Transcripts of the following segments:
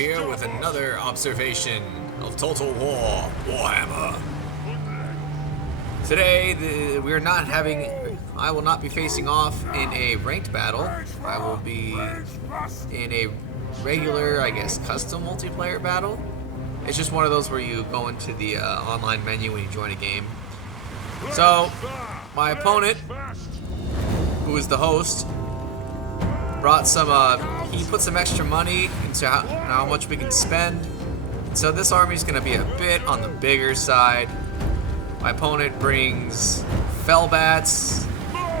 here with another observation of Total War Warhammer. Today, I will not be facing off in a ranked battle. I will be in a regular, I guess, custom multiplayer battle. It's just one of those where you go into the online menu when you join a game. So, my opponent, who is the host, brought some, he put some extra money into how much we can spend. So this army is going to be a bit on the bigger side. My opponent brings Fellbats,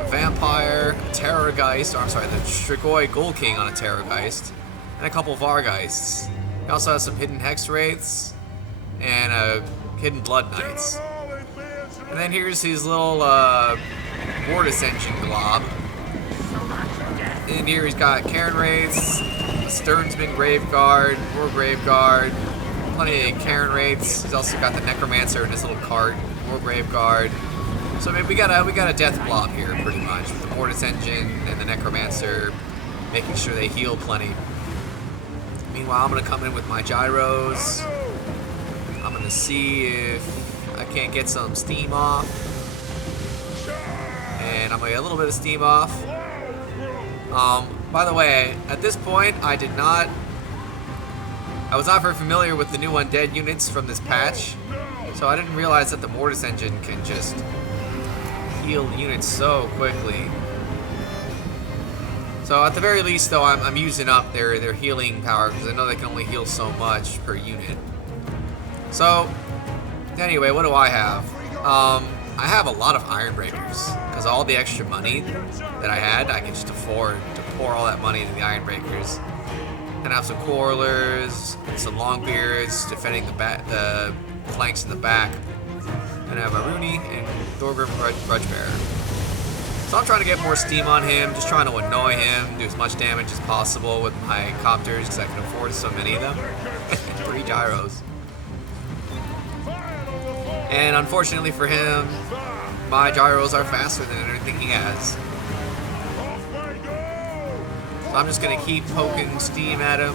Vampire, Terrorgeist, the Strigoi Ghoul King on a Terrorgeist, and a couple Vargheists. He also has some hidden Hex Wraiths and hidden Blood Knights. And then here's his little Mortis Engine glob. And here he's got Cairn Wraiths, a Sternsman Graveguard, War Graveguard, plenty of Cairn Wraiths. He's also got the Necromancer in his little cart, War Graveguard. So I mean, we got a death blob here pretty much, with the Mortis Engine and the Necromancer, making sure they heal plenty. Meanwhile, I'm gonna come in with my gyros. I'm gonna see if I can't get some steam off, and I'm gonna get a little bit of steam off. By the way, at this point, I was not very familiar with the new undead units from this patch, so I didn't realize that the Mortis Engine can just heal units so quickly. So at the very least, though, I'm using up their healing power, because I know they can only heal so much per unit. So, anyway, what do I have? I have a lot of Iron Breakers, because all the extra money that I had, I can just afford to pour all that money into the Iron Breakers. And I have some Quarrelers, and some Longbeards defending the flanks in the back. And I have a Rooney and Thorgrim Grudgebearer. So I'm trying to get more steam on him, just trying to annoy him, do as much damage as possible with my copters, because I can afford so many of them. 3 gyros. And unfortunately for him, my gyros are faster than anything he has. So I'm just going to keep poking steam at him.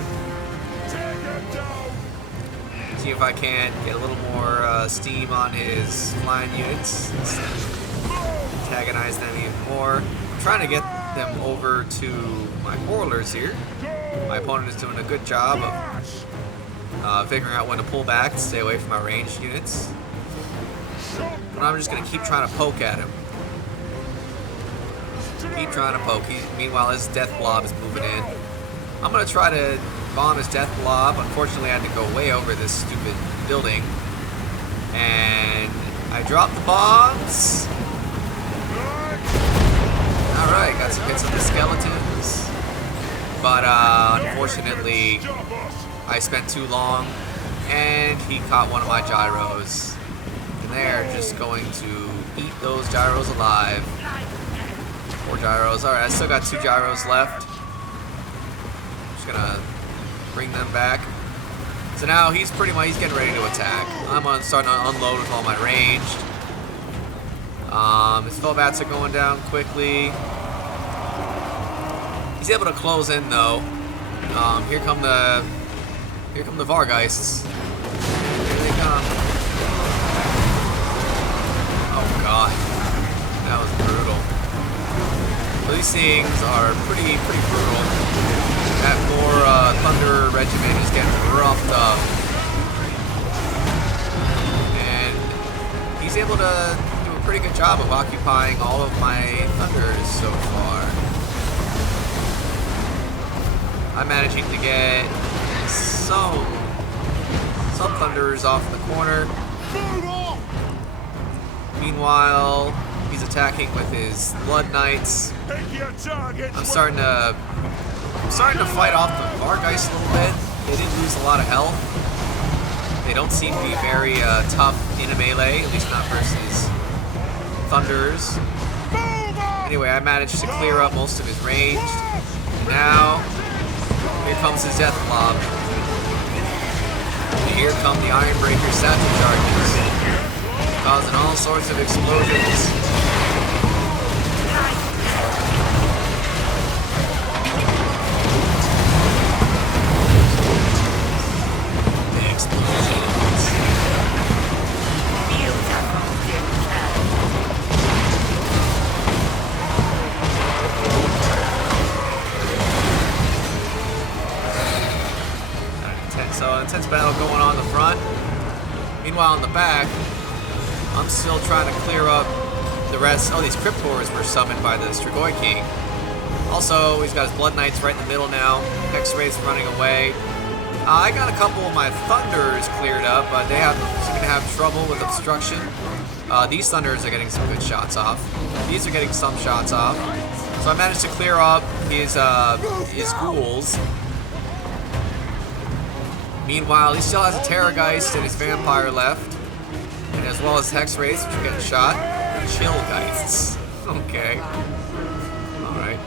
See if I can't get a little more steam on his flying units. Antagonize them even more. I'm trying to get them over to my Quarrelers here. My opponent is doing a good job of figuring out when to pull back to stay away from my ranged units. But I'm just going to keep trying to poke at him. Keep trying to poke. Meanwhile, his death blob is moving in. I'm going to try to bomb his death blob. Unfortunately, I had to go way over this stupid building. And I dropped the bombs. Alright, got some hits on the skeletons. But unfortunately, I spent too long. And he caught one of my gyros. And they're just going to eat those gyros alive. 4 gyros. Alright, I still got 2 gyros left. Just gonna bring them back. So now he's getting ready to attack. I'm starting to unload with all my ranged. His Fellbats are going down quickly. He's able to close in though. Here come the Vargheists. Here they come. Oh god, that was brutal. So these things are pretty brutal. That more Thunder Regiment is getting roughed up, and he's able to do a pretty good job of occupying all of my Thunders so far. I'm managing to get some Thunders off the corner. Meanwhile, he's attacking with his Blood Knights. I'm starting to fight off the Vargheist a little bit. They didn't lose a lot of health. They don't seem to be very tough in a melee, at least not versus Thunders. Anyway, I managed to clear up most of his range. Now, here comes his death blob. And here come the Iron Breaker satchel charges, causing all sorts of explosions. intense battle going on in the front. Meanwhile, in the back, I'm still trying to clear up the rest. Oh, these Cryptors were summoned by the Strigoi King. Also, he's got his Blood Knights right in the middle now. Hex Wraith's running away. I got a couple of my Thunders cleared up, but they're going to have trouble with obstruction. These Thunders are getting some good shots off. These are getting some shots off. So I managed to clear up his ghouls. Meanwhile, he still has a Terrorgeist and his Vampire left, and as well as Hex Wraiths, which are getting shot. Chill Geists. Okay. Alright.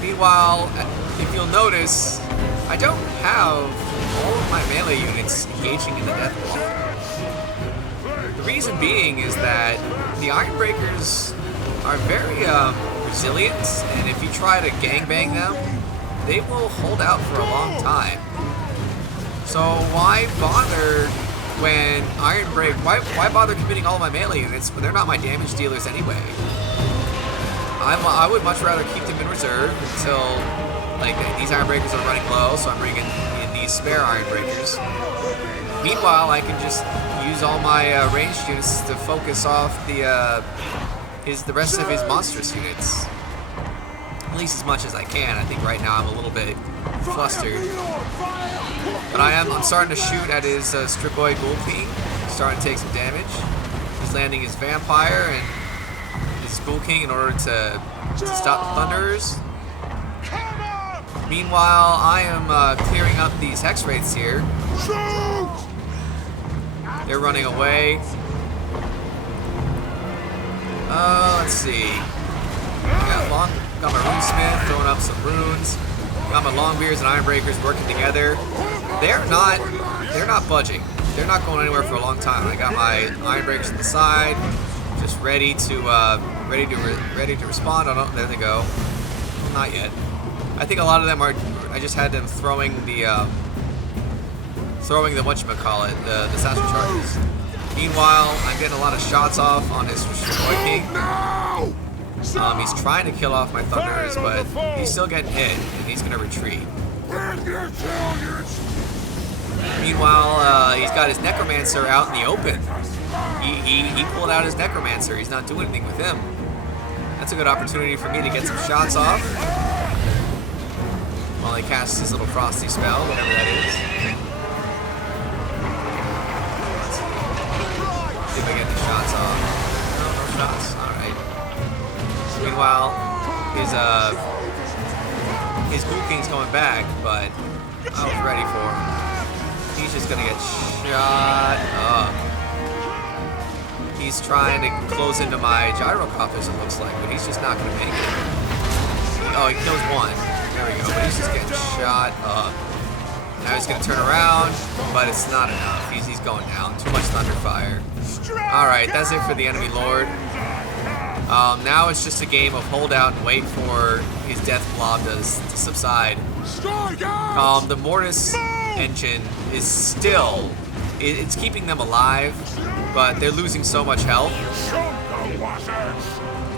Meanwhile, if you'll notice, I don't have all of my melee units engaging in the death blow. The reason being is that the Ironbreakers are very resilient, and if you try to gangbang them, they will hold out for a long time. So why bother when why bother committing all of my melee units when they're not my damage dealers anyway? I would much rather keep them in reserve until, like, these Ironbreakers are running low, so I'm bringing in these spare Ironbreakers. Meanwhile, I can just use all my ranged units to focus off the rest of his monstrous units. At least as much as I can. I think right now I'm a little bit flustered. But I'm starting to shoot at his Strigoi Ghoul King. He's starting to take some damage. He's landing his Vampire and his Ghoul King in order to stop the Thunders. Meanwhile, I am clearing up these Hex Wraiths here. They're running away. Let's see. Got my Runesmith throwing up some runes. Got my Longbeards and Ironbreakers working together. They're not budging. They're not going anywhere for a long time. I got my Ironbreakers to the side, just ready to respond. Oh, there they go. Not yet. I think a lot of them are. I just had them throwing the whatchamacallit, the Satchel Charges. Meanwhile, I'm getting a lot of shots off on his Strigoi King. He's trying to kill off my Thunders, but he's still getting hit, and he's going to retreat. Meanwhile, he's got his Necromancer out in the open. He pulled out his Necromancer. He's not doing anything with him. That's a good opportunity for me to get some shots off while he casts his little Frosty spell, whatever that is. See if I get any shots off. No shots. Alright. Meanwhile, his Ghoul King's going back, but I was ready for him. He's just gonna get shot up. He's trying to close into my Gyrocoppers, it looks like, but he's just not gonna make it. Oh, he kills one. There we go, but he's just getting shot up. Now he's gonna turn around, but it's not enough. He's going down. Too much Thunderfire. Alright, that's it for the enemy lord. Now it's just a game of hold out and wait for his death blob to subside. The Mortis engine is still, it's keeping them alive, but they're losing so much health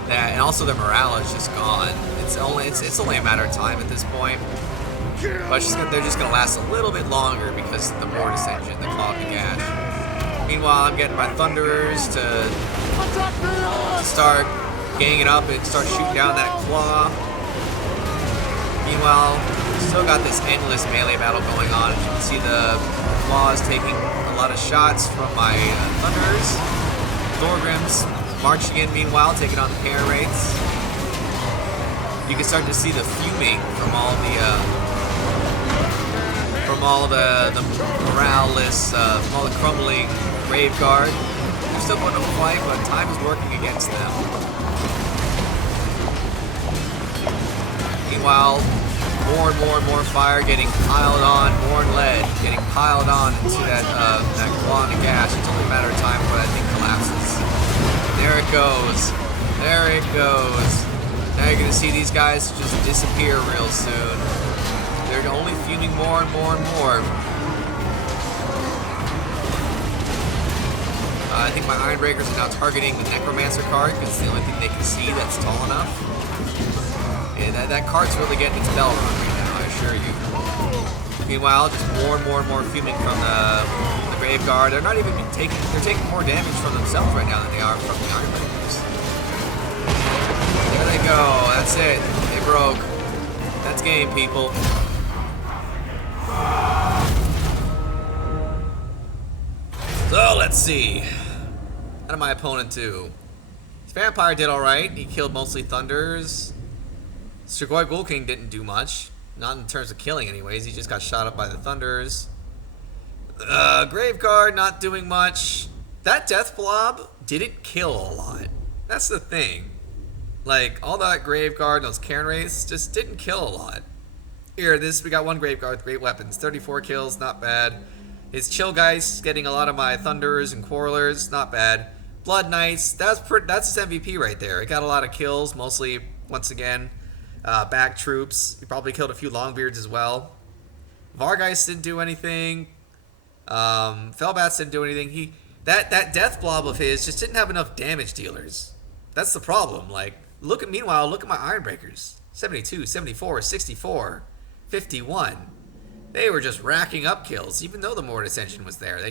that, and also their morale is just gone. It's only a matter of time at this point. But they're just gonna last a little bit longer because of the Mortis engine, the Claw and Gash. Meanwhile, I'm getting my Thunderers to start ganging up and start shooting down that Claw. Meanwhile, still got this endless melee battle going on. As you can see, the Claw is taking a lot of shots from my Thunders. Thorgrim's marching in, meanwhile, taking on the Terror Wraiths. You can start to see the fuming from all the morale-less, from all the crumbling Grave Guard. They're still going to fight, but time is working against them. Meanwhile, more and more fire getting piled on, more lead getting piled on into that Claw and Gash until it's a matter of time before that thing collapses. There it goes. There it goes. Now you're going to see these guys just disappear real soon. They're only fuming more and more and more. I think my Ironbreakers are now targeting the Necromancer card because it's the only thing they can see that's tall enough. And that card's really getting its bell rung right now, I assure you. Meanwhile, just more and more and more fuming from the Grave Guard. They're not even taking, they're taking more damage from themselves right now than they are from the Iron Breakers. There they go, that's it. They broke. That's game, people. So, let's see. How did my opponent do? His Vampire did alright. He killed mostly Thunders. Strigoi Ghoul King didn't do much. Not in terms of killing anyways. He just got shot up by the Thunders. Graveguard not doing much. That Death Blob didn't kill a lot. That's the thing. Like, all that Graveguard and those Cairn Wraiths just didn't kill a lot. Here, we got one Graveguard with great weapons. 34 kills, not bad. His Chillgeist getting a lot of my Thunders and Quarrelers, not bad. Blood Knights, that's his MVP right there. It got a lot of kills, mostly, once again, back troops. He probably killed a few Longbeards as well. Vargeist didn't do anything. Felbats didn't do anything. That Death Blob of his just didn't have enough damage dealers. That's the problem. Like, meanwhile, look at my Iron Breakers. 72, 74, 64, 51. They were just racking up kills, even though the Mortis engine was there.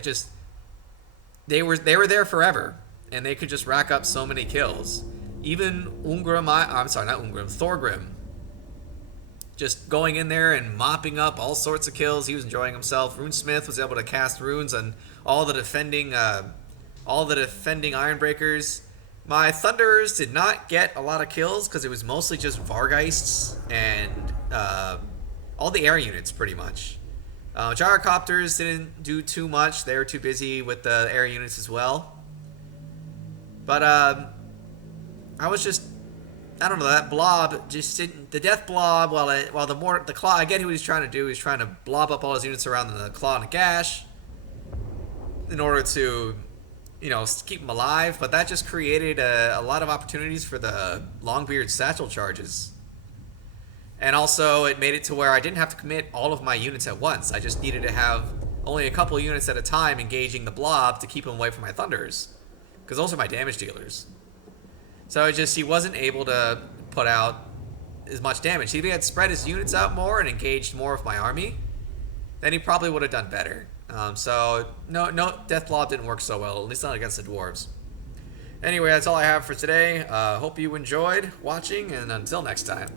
They were there forever, and they could just rack up so many kills. Even Thorgrim, just going in there and mopping up all sorts of kills. He was enjoying himself. Runesmith was able to cast runes on all the defending Iron Breakers. My Thunderers did not get a lot of kills because it was mostly just Vargeists and all the air units, pretty much. Gyrocopters didn't do too much. They were too busy with the air units as well. But I was just, I don't know, that blob just didn't, the Death Blob, while the Claw, I get what he's trying to do. He's trying to blob up all his units around the Claw and the Gash in order to, you know, keep him alive. But that just created a lot of opportunities for the Longbeard satchel charges. And also, it made it to where I didn't have to commit all of my units at once. I just needed to have only a couple units at a time engaging the blob to keep him away from my Thunders. Because those are my damage dealers. So he wasn't able to put out as much damage. If he had spread his units out more and engaged more of my army, then he probably would have done better. So, no, Death Blob didn't work so well, at least not against the Dwarves. Anyway, that's all I have for today. Hope you enjoyed watching, and until next time.